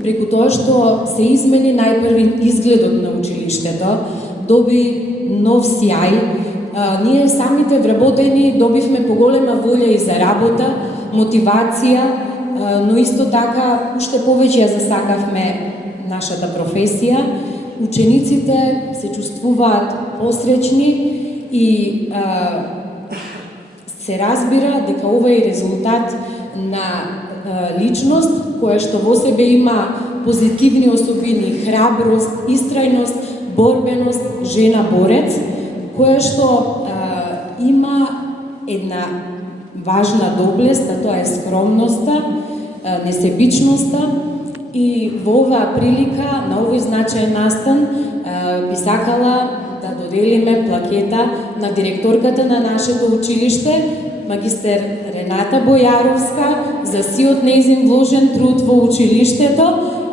преку тоа што се измени најпрви изгледот на училиштето, доби нов сјај. Ние самите вработени добивме поголема волја и за работа, мотивација, но исто така уште повеќе ја засакавме нашата професија. Учениците се чувствуваат посреќни и се разбира дека ова е резултат на личност која што во себе има позитивни особини, храброст, истрајност, борбеност, жена борец, која што има една важна доблест, а тоа е скромноста, несебичноста, и во оваа прилика, на овој значаен настан, би сакала да доделиме плакета на директорката на нашето училиште, магистер Рената Бојаровска, за сиот нејзин вложен труд во училиштето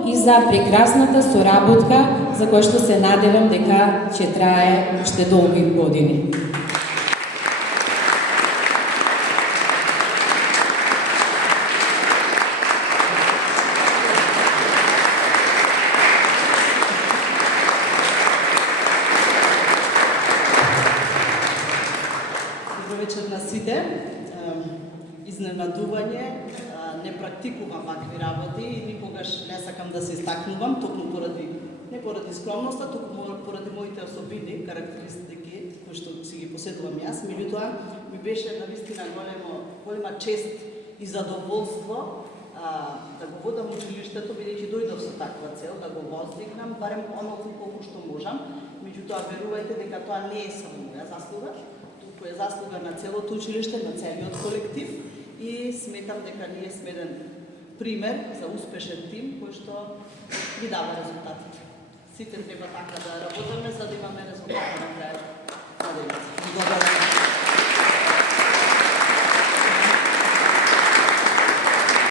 и за прекрасната соработка за која што се надевам дека ќе трае уште долги години. Изненадување, не практикувам вакви работи и никогаш не сакам да се истакнувам, токму не поради скромноста, токму поради моите особини, карактеристики кои што си ги поседувам јас. Меѓутоа, ми беше навистина голема чест и задоволство да го водам училиштето, бидејќи дојдов со таква цел, да го воздигнам, барем онолку колку што можам. Меѓутоа, верувајте дека тоа не е само моја заслуга, туку е заслуга на целото училиште, на целиот колектив, и сметам дека ние сме еден пример за успешен тим кој што ги дава резултатите. Сите треба така да работиме за да имаме резултати на крајот.